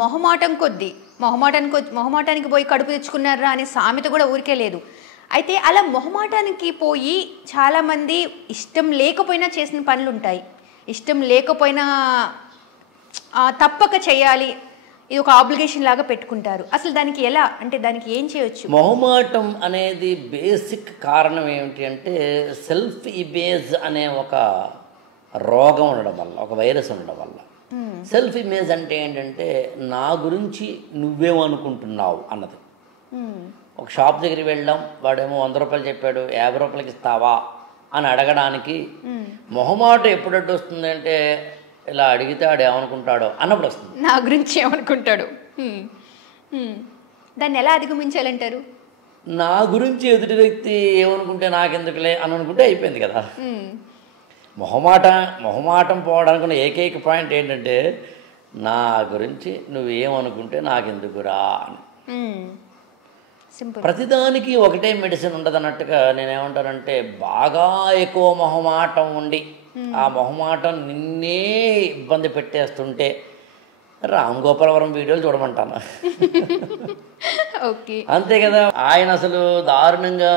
మొహమాటం కొద్దీ మొహమాటానికి పోయి కడుపు తెచ్చుకున్నారా అనే సామెత కూడా ఊరికే లేదు. అయితే అలా మొహమాటానికి పోయి చాలామంది ఇష్టం లేకపోయినా చేసిన పనులు ఉంటాయి, ఇష్టం లేకపోయినా తప్పక చేయాలి, ఇది ఒక ఆబ్లిగేషన్ లాగా పెట్టుకుంటారు. అసలు దానికి ఎలా, అంటే దానికి ఏం చేయొచ్చు? మొహమాటం అనేది బేసిక్ కారణం ఏమిటి అంటే సెల్ఫ్ ఇమేజ్ అనే ఒక రోగం ఉండడం వల్ల, ఒక వైరస్ ఉండడం వల్ల. సెల్ఫ్ ఇమేజ్ అంటే ఏంటంటే నా గురించి నువ్వేమనుకుంటున్నావు అన్నది. ఒక షాప్ దగ్గరికి వెళ్ళాం, వాడేమో 100 రూపాయలు చెప్పాడు, 50 రూపాయలకి ఇస్తావా అని అడగడానికి మొహమాటం ఎప్పుడు అడ్డు వస్తుంది అంటే ఇలా అడిగితే ఆడు ఏమనుకుంటాడో అన్నప్పుడు వస్తుంది. నా గురించి ఏమనుకుంటాడు, దాన్ని ఎలా అధిగమించాలంటారు? నా గురించి ఎదుటి వ్యక్తి ఏమనుకుంటే నాకెందుకులే అని అనుకుంటే అయిపోయింది కదా. మొహమాటం పోవడానికి ఉన్న ఏకైక పాయింట్ ఏంటంటే నా గురించి నువ్వేమనుకుంటే నాకెందుకురా అని. ప్రతిదానికి ఒకటే మెడిసిన్ ఉండదు అన్నట్టుగా నేనేమంటానంటే బాగా ఎక్కువ మొహమాటం ఉండి ఆ మొహమాటం నిన్నే ఇబ్బంది పెట్టేస్తుంటే రామ్ గోపాలవరం వీడియోలు చూడమంటాను. అంతే కదా. ఆయన అసలు దారుణంగా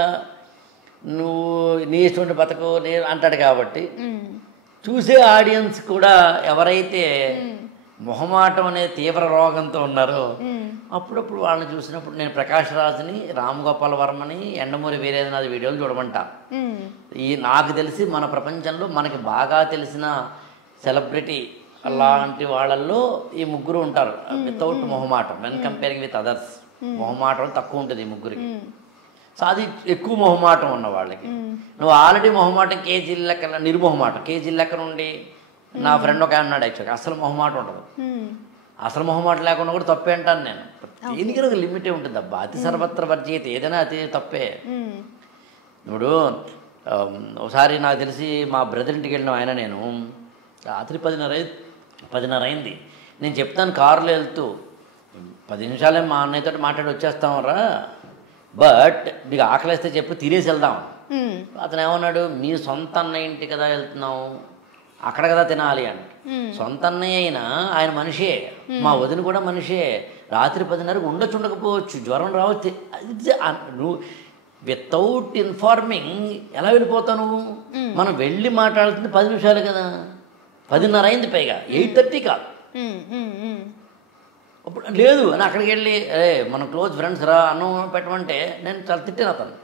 నువ్వు నీ ఇష్టం బతకు అంటాడు కాబట్టి చూసే ఆడియన్స్ కూడా ఎవరైతే మొహమాటం అనే తీవ్ర రోగంతో ఉన్నారో అప్పుడప్పుడు వాళ్ళని చూసినప్పుడు నేను ప్రకాష్ రాజ్ని, రామ్ గోపాల్ వర్మని, ఎండమూరి వీరేంద్రనాథ్ వీడియోలు చూడమంటా. నాకు తెలిసి మన ప్రపంచంలో మనకి బాగా తెలిసిన సెలబ్రిటీ అలాంటి వాళ్ళల్లో ఈ ముగ్గురు ఉంటారు వితౌట్ మొహమాటం. వెన్ కంపేరింగ్ విత్ అదర్స్ మొహమాటం తక్కువ ఉంటుంది ఈ ముగ్గురికి. సో అది ఎక్కువ మొహమాటం ఉన్న వాళ్ళకి. నువ్వు ఆల్రెడీ మొహమాటం కేజీ లెక్క, నిర్మొహమాటం కేజీ లెక్క నుండి నా ఫ్రెండ్ ఒక అన్నాడు యాక్చువల్గా అసలు మొహమాటం ఉండదు. అసలు మొహమాటం లేకుండా కూడా తప్పే అంటాను నేను. దేనికైనా ఒక లిమిటే ఉంటుంది అబ్బా. అతి సర్వత్ర వర్జీయతే, ఏదైనా అతి తప్పే. ఇప్పుడు ఒకసారి నాకు తెలిసి మా బ్రదర్ ఇంటికి వెళ్ళిన ఆయన, నేను రాత్రి 10:30 అయింది. నేను చెప్తాను కారులో వెళ్తూ 10 నిమిషాలే మా అన్నయ్యతో మాట్లాడి వచ్చేస్తామరా, బట్ నీకు ఆకలిస్తే చెప్పు తినేసి వెళ్దాం. అతను ఏమన్నాడు, మీ సొంత అన్నయ్య ఇంటి కదా వెళ్తున్నావు, అక్కడ కదా తినాలి అని. సొంత అన్నయ్య అయినా ఆయన మనిషే, మా వదిన కూడా మనిషే. రాత్రి 10:30 ఉండొచ్చు ఉండకపోవచ్చు, జ్వరం రావచ్చు. నువ్వు వితౌట్ ఇన్ఫార్మింగ్ ఎలా వెళ్ళిపోతావు? మనం వెళ్ళి మాట్లాడుతుంది 10 నిమిషాలు కదా, 10:30 అయింది, పైగా 8:30 కాదు. అప్పుడు లేదు అని అక్కడికి వెళ్ళి మనం క్లోజ్ ఫ్రెండ్స్ రా అన్నం పెట్టమంటే నేను చాలా తిట్టాను అతను.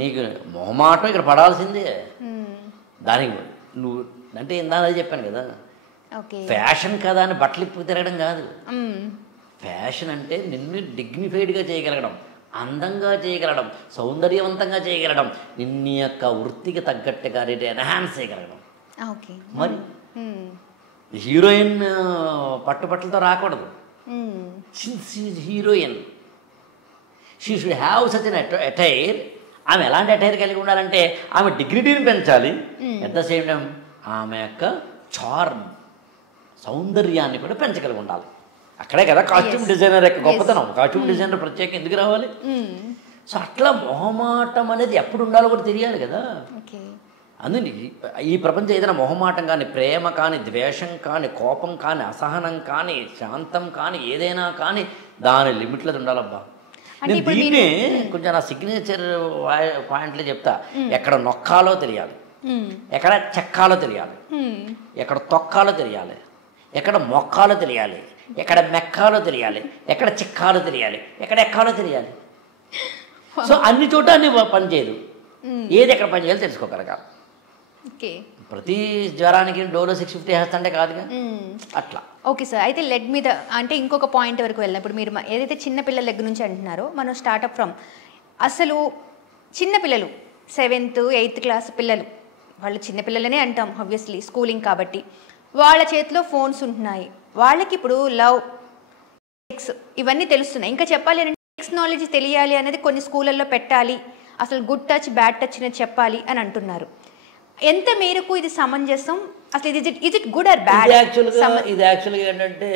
నీకు మొహమాటం ఇక్కడ పడాల్సిందే. దానికి నువ్వు అంటే ఇందాక చెప్పాను కదా, ఫ్యాషన్ కదా అని బట్టలు ఇప్పు తిరగడం కాదు. ఫ్యాషన్ అంటే నిన్ను డిగ్నిఫైడ్గా చేయగలగడం, అందంగా చేయగలగడం, సౌందర్యవంతంగా చేయగలగడం, నిన్న యొక్క వృత్తికి తగ్గట్టుగా ఎన్హాన్స్ చేయగలగడం. మరి హీరోయిన్ పట్టుబట్టలతో రాకూడదు. Heroine she should have such an attire. ఆమె ఎలాంటి అటైర్ కలిగి ఉండాలంటే ఆమె డిగ్నిటీని పెంచాలి, అట్ ద సేమ్ టైం ఆమె యొక్క చార్మ్, సౌందర్యాన్ని కూడా పెంచగలిగి ఉండాలి. అక్కడే కదా కాస్ట్యూమ్ డిజైనర్ యొక్క గొప్పతనం. కాస్ట్యూమ్ డిజైనర్ ప్రత్యేకంగా ఎందుకు రావాలి? సో అట్లా మొహమాటం అనేది ఎప్పుడు ఉండాలో కూడా తెలియాలి కదా. అందుకని ఈ ప్రపంచం ఏదైనా మొహమాటం కానీ, ప్రేమ కానీ, ద్వేషం కానీ, కోపం కానీ, అసహనం కానీ, శాంతం కానీ, ఏదైనా కానీ దాని లిమిట్లో ఉండాలబ్బా. నేను దీన్నే కొంచెం నా సిగ్నేచర్ పాయింట్లు చెప్తా. ఎక్కడ నొక్కాలో తెలియాలి, ఎక్కడ చెక్కాలో తెలియాలి, ఎక్కడ తొక్కాలో తెలియాలి, ఎక్కడ మొక్కాలో తెలియాలి, ఎక్కడ మెక్కాలో తెలియాలి, ఎక్కడ చిక్కాలో తెలియాలి, ఎక్కడ ఎక్కాలో తెలియాలి. సో అన్ని చోట అన్ని పని చేయదు, ఏది ఎక్కడ పని చేయాలో తెలుసుకోగలగాలి. ప్రతి జ్వరానికి డోలో 650 వేస్తంటే కాదుగా అట్లా. ఓకే సార్, అయితే లెగ్ మీద అంటే ఇంకొక పాయింట్ వరకు వెళ్దాం. ఇప్పుడు మీరు ఏదైతే చిన్నపిల్లల దగ్గర నుంచి అంటున్నారో, మనం స్టార్ట్అప్ ఫ్రమ్ అసలు చిన్నపిల్లలు 7th 8th క్లాస్ పిల్లలు, వాళ్ళు చిన్నపిల్లలనే అంటాం ఆబ్వియస్లీ, స్కూలింగ్ కాబట్టి. వాళ్ళ చేతిలో ఫోన్స్ ఉంటున్నాయి. వాళ్ళకి ఇప్పుడు లవ్, సెక్స్ ఇవన్నీ తెలుస్తున్నాయి. ఇంకా చెప్పాలి అంటే సెక్స్ నాలెడ్జ్ తెలియాలి అనేది కొన్ని స్కూళ్ళల్లో పెట్టాలి, అసలు గుడ్ టచ్ బ్యాడ్ టచ్ అనేది చెప్పాలి అని అంటున్నారు. ఎంత మేరకు ఇది సమంజసం? అసలు is it good or bad? ఇది యాక్చువల్గా ఏంటంటే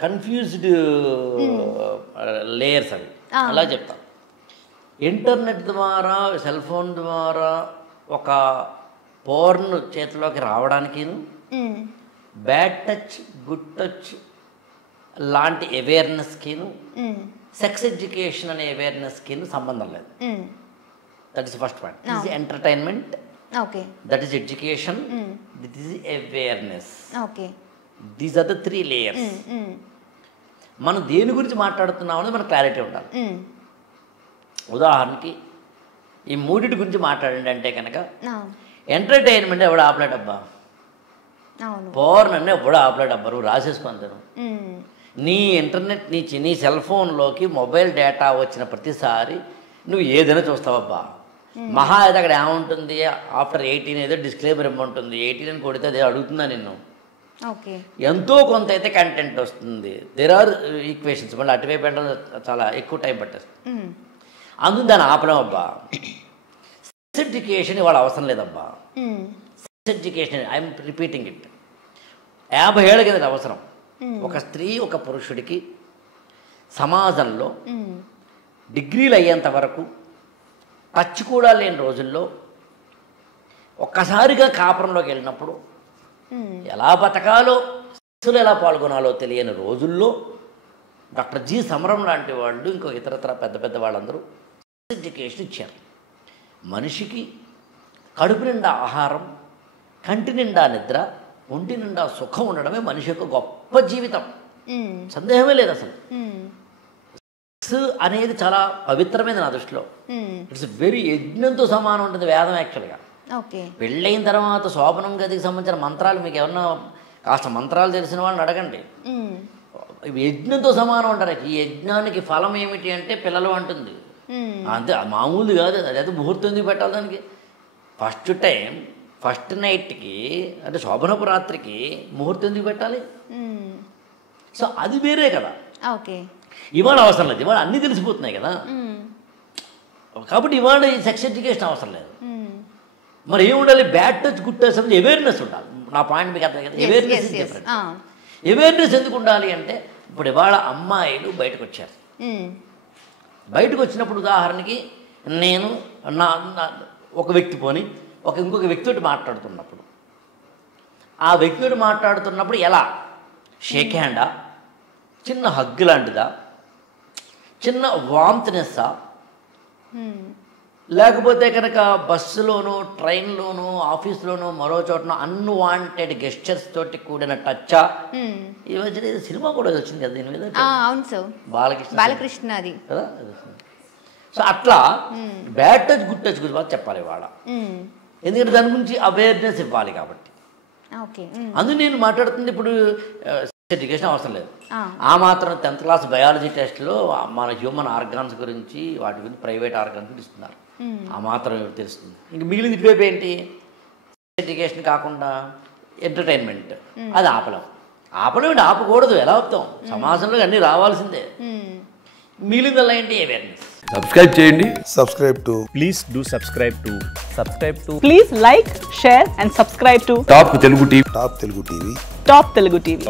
కన్ఫ్యూజ్డ్ లేయర్స్ అవి. అలా చెప్తాం. ఇంటర్నెట్ ద్వారా, సెల్ ఫోన్ ద్వారా ఒక పోర్న్ చేతిలోకి రావడానికి బ్యాడ్ టచ్, గుడ్ టచ్ లాంటి అవేర్నెస్కిను సెక్స్ ఎడ్యుకేషన్ అనే అవేర్నెస్కిను సంబంధం లేదు. That is first point. This is entertainment, okay, that is education, this is awareness. Okay, these are the 3 layers. మనం దేని గురించి మాట్లాడుతున్నాం అనేది మనకు క్లారిటీ ఉండాలి. ఉదాహరణకి ఈ మూడిటి గురించి మాట్లాడండి అంటే కనుక ఎంటర్టైన్మెంట్ ఎవడు ఆపలేడబ్బా, పోర్న్ అన్నీ ఎవడు ఆపలేడబ్బా, నువ్వు రాసేసుకుంటాను. నీ ఇంటర్నెట్ నీ సెల్ ఫోన్లోకి మొబైల్ డేటా వచ్చిన ప్రతిసారి నువ్వు ఏదైనా చూస్తావబ్బా. మహా అయితే అక్కడ ఏముంటుంది, ఆఫ్టర్ 18 ఏదో డిస్క్లైమర్ ఉంటుంది, 18 అని కొడితే అదే అడుగుతుందా నిన్ను. ఎంతో కొంత అయితే కంటెంట్ వస్తుంది. దేర్ ఆర్ ఈక్వేషన్స్, మళ్ళీ అటువైపు వెళ్ళడం చాలా ఎక్కువ టైం పట్టేస్తుంది. అందుకు దాన్ని ఆపలేమబ్బా. సెక్స్ ఎడ్యుకేషన్ ఇవాళ అవసరం లేదబ్బా. Sex education I'm repeating it, 50 ఏళ్ళ కింద అవసరం. ఒక స్త్రీ ఒక పురుషుడికి సమాజంలో డిగ్రీలు అయ్యేంత వరకు టచ్ కూడా లేని రోజుల్లో ఒక్కసారిగా కాపురంలోకి వెళ్ళినప్పుడు ఎలా బతకాలో, సెక్స్లో ఎలా పాల్గొనాలో తెలియని రోజుల్లో డాక్టర్ జి సమరం లాంటి వాళ్ళు, ఇంకో ఇతరత్ర పెద్ద పెద్ద వాళ్ళందరూ సెక్స్ ఎడ్యుకేషన్ ఇచ్చారు. మనిషికి కడుపు నిండా ఆహారం, కంటి నిండా నిద్ర, ఒంటి నిండా సుఖం ఉండడమే మనిషి యొక్క గొప్ప జీవితం, సందేహమే లేదు అసలు. సెక్స్ అనేది చాలా పవిత్రమైనది నా దృష్టిలో. ఇట్స్ వెరీ యజ్ఞంతో సమానం ఉంటుంది వేదం యాక్చువల్గా. పెళ్ళైన తర్వాత శోభనం గదికి సంబంధించిన మంత్రాలు మీకు ఏమన్నా కాస్త మంత్రాలు తెలిసిన వాళ్ళని అడగండి. యజ్ఞంతో సమానం అంటారు. ఈ యజ్ఞానికి ఫలం ఏమిటి అంటే పిల్లలు అంటుంది. అంతే, మామూలు కాదు. అదైతే ముహూర్తం ఎందుకు పెట్టాలి దానికి? ఫస్ట్ టైం ఫస్ట్ నైట్కి అంటే శోభనపు రాత్రికి ముహూర్తం ఎందుకు పెట్టాలి? సో అది వేరే కదా. ఇవాళ అవసరం లేదు, ఇవాళ అన్నీ తెలిసిపోతున్నాయి కదా. కాబట్టి ఇవాళ ఈ సెక్స్ ఎడ్యుకేషన్ అవసరం లేదు. మరి ఏమి ఉండాలి? బ్యాడ్ టచ్ గుడ్ టచ్ అనేది అవేర్నెస్ ఉండాలి. నా పాయింట్ మీకు అర్థం కదా. Awareness is different. అవేర్నెస్ ఎందుకు ఉండాలి అంటే ఇప్పుడు ఇవాళ అమ్మాయిలు బయటకు వచ్చారు. బయటకు వచ్చినప్పుడు ఉదాహరణకి నేను ఒక వ్యక్తి పోని ఇంకొక వ్యక్తితో మాట్లాడుతున్నప్పుడు, ఆ వ్యక్తితో మాట్లాడుతున్నప్పుడు ఎలా షేక్ హ్యాండా, చిన్న హగ్ లాంటిదా, చిన్న వామ్త్నెస్సా, లేకపోతే కనుక బస్సులోనూ ట్రైన్లోనూ ఆఫీస్లోనూ మరో చోటనో అన్వాంటెడ్ గెస్చర్స్ తోటి కూడిన టచ్చా? ఈ మధ్య సినిమా కూడా వచ్చింది కదా దీని మీద, బాలకృష్ణ అది కదా. సో అట్లా బ్యాడ్ టచ్ గుడ్ టచ్ గురించి చెప్పాలి ఇవాళ, ఎందుకంటే దాని గురించి అవేర్నెస్ ఇవ్వాలి కాబట్టి. అందుకు నేను మాట్లాడుతుంది ఇప్పుడు ఎడ్యుకేషన్ అవసరం లేదు. ఆ మాత్రం 10th క్లాస్ బయాలజీ టెస్ట్లో మన హ్యూమన్ ఆర్గాన్స్ గురించి, వాటి గురించి ప్రైవేట్ ఆర్గాన్స్ గురించి ఇస్తున్నారు. ఆ మాత్రం తెలుస్తుంది. ఇంక మిగిలింది ఇటువైపు ఏంటి? ఎడ్యుకేషన్ కాకుండా ఎంటర్టైన్మెంట్, అది ఆపలేమండి, ఆపకూడదు. ఎలా ఆపుతాం? సమాజంలో అన్నీ రావాల్సిందే. మిగిలిందల్లా ఏంటి? అవేర్నెస్. సబ్స్క్రైబ్ చేయండి. Please do subscribe to please like, share and subscribe to top Telugu TV. Top Telugu TV.